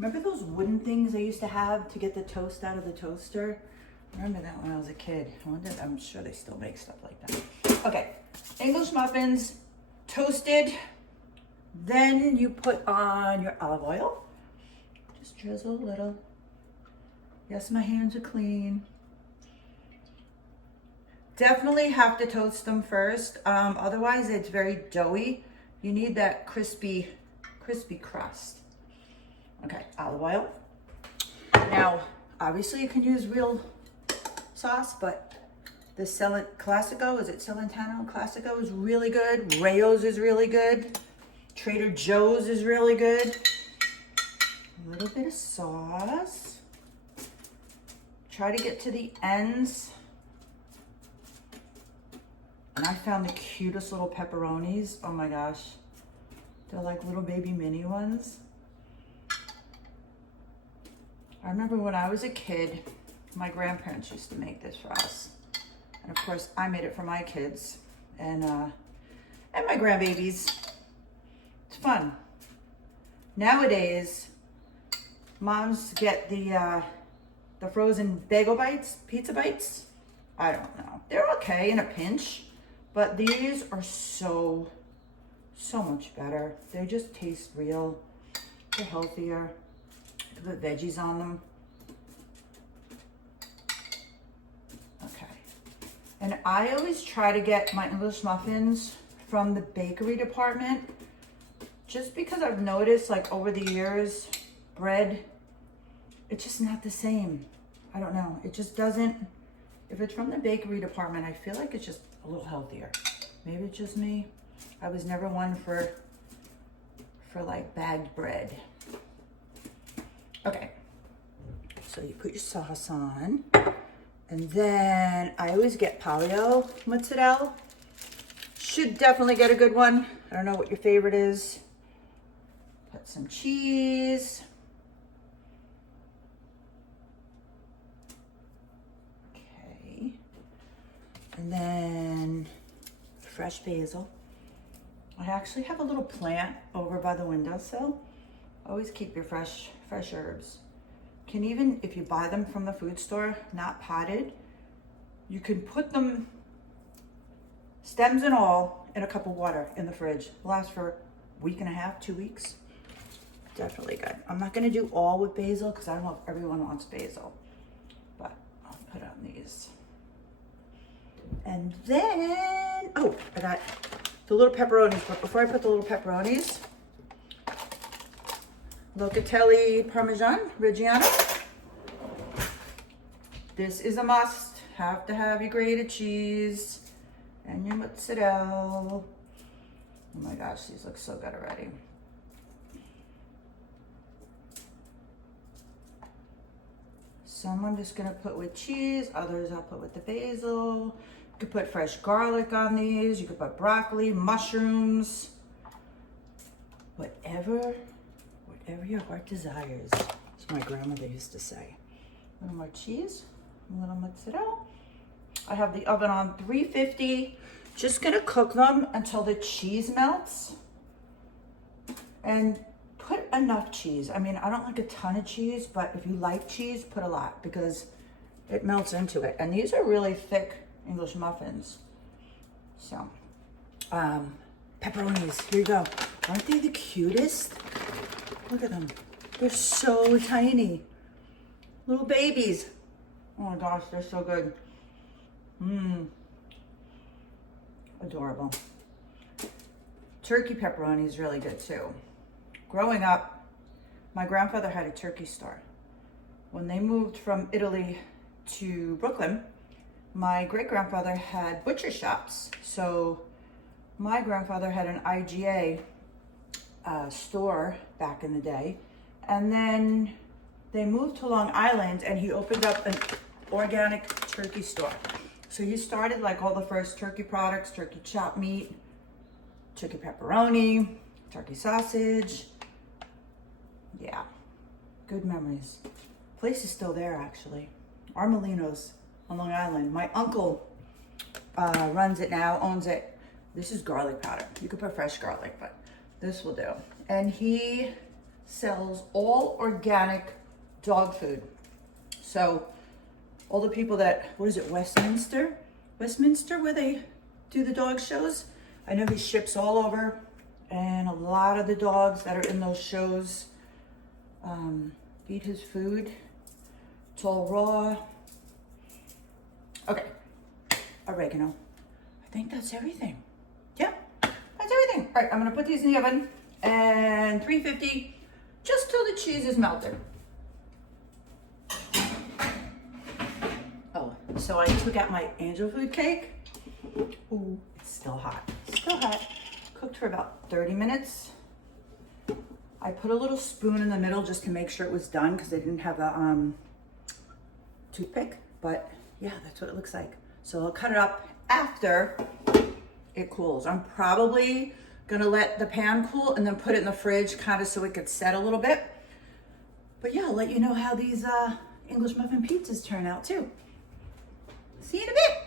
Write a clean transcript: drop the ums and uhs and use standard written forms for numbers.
Remember those wooden things I used to have to get the toast out of the toaster? I remember that when I was a kid. I'm sure they still make stuff like that. Okay, English muffins, toasted. Then you put on your olive oil. Just drizzle a little. Yes, my hands are clean. Definitely have to toast them first. Otherwise, it's very doughy. You need that crispy crust. Okay, olive oil. Now, obviously you can use real sauce, but the Classico, is it Celentano? Classico is really good. Rayo's is really good. Trader Joe's is really good. A little bit of sauce. Try to get to the ends. And I found the cutest little pepperonis. Oh my gosh. They're like little baby mini ones. I remember when I was a kid, my grandparents used to make this for us. And of course, I made it for my kids and my grandbabies. It's fun. Nowadays, moms get the frozen bagel bites, pizza bites. I don't know. They're okay in a pinch, but these are so much better. They just taste real. They're healthier. Put veggies on them. Okay. And I always try to get my English muffins from the bakery department, just because I've noticed, like, over the years, bread, it's just not the same. I don't know. It just doesn't. If it's from the bakery department, I feel like it's just a little healthier. Maybe it's just me. I was never one for like bagged bread. Okay, so you put your sauce on, and then I always get paleo mozzarella. Should definitely get a good one. I don't know what your favorite is. Put some cheese. Okay, and then fresh basil. I actually have a little plant over by the windowsill. Always keep your fresh herbs. Can even, if you buy them from the food store, not potted, you can put them, stems and all, in a cup of water in the fridge. It'll last for a week and a half, 2 weeks. Definitely good. I'm not gonna do all with basil because I don't know if everyone wants basil, but I'll put on these. And then, oh, I got the little pepperonis, but before I put the little pepperonis, Locatelli Parmesan Reggiano. This is a must. Have to have your grated cheese and your mozzarella. Oh my gosh, these look so good already. Some I'm just gonna put with cheese, others I'll put with the basil. You could put fresh garlic on these. You could put broccoli, mushrooms, whatever your heart desires. That's what my grandmother used to say. A little more cheese, a little mozzarella. I have the oven on 350. Just gonna cook them until the cheese melts. And put enough cheese. I mean, I don't like a ton of cheese, but if you like cheese, put a lot because it melts into it. And these are really thick English muffins. So, pepperonis, here you go. Aren't they the cutest? Look at them. They're so tiny. Little babies. Oh my gosh, they're so good. Adorable. Turkey pepperoni is really good too. Growing up, my grandfather had a turkey store. When they moved from Italy to Brooklyn, my great-grandfather had butcher shops. So my grandfather had an IGA store back in the day. And then they moved to Long Island and he opened up an organic turkey store. So he started like all the first turkey products, turkey chopped meat, turkey pepperoni, turkey sausage. Yeah, good memories. Place is still there actually. Armelinos on Long Island. My uncle runs it now, owns it. This is garlic powder. You could put fresh garlic, but this will do. And he sells all organic dog food. So all the people that, what is it, Westminster, where they do the dog shows? I know he ships all over, and a lot of the dogs that are in those shows eat his food. It's all raw. Okay, oregano. I think that's everything. Yeah, that's everything. All right, I'm gonna put these in the oven and 350, just till the cheese is melted. Oh, so I took out my angel food cake. Ooh, it's still hot. Still hot. Cooked for about 30 minutes. I put a little spoon in the middle just to make sure it was done because I didn't have a toothpick, but yeah, that's what it looks like. So I'll cut it up after it cools. I'm probably gonna let the pan cool and then put it in the fridge kind of so it could set a little bit. But yeah, I'll let you know how these English muffin pizzas turn out too. See you in a bit.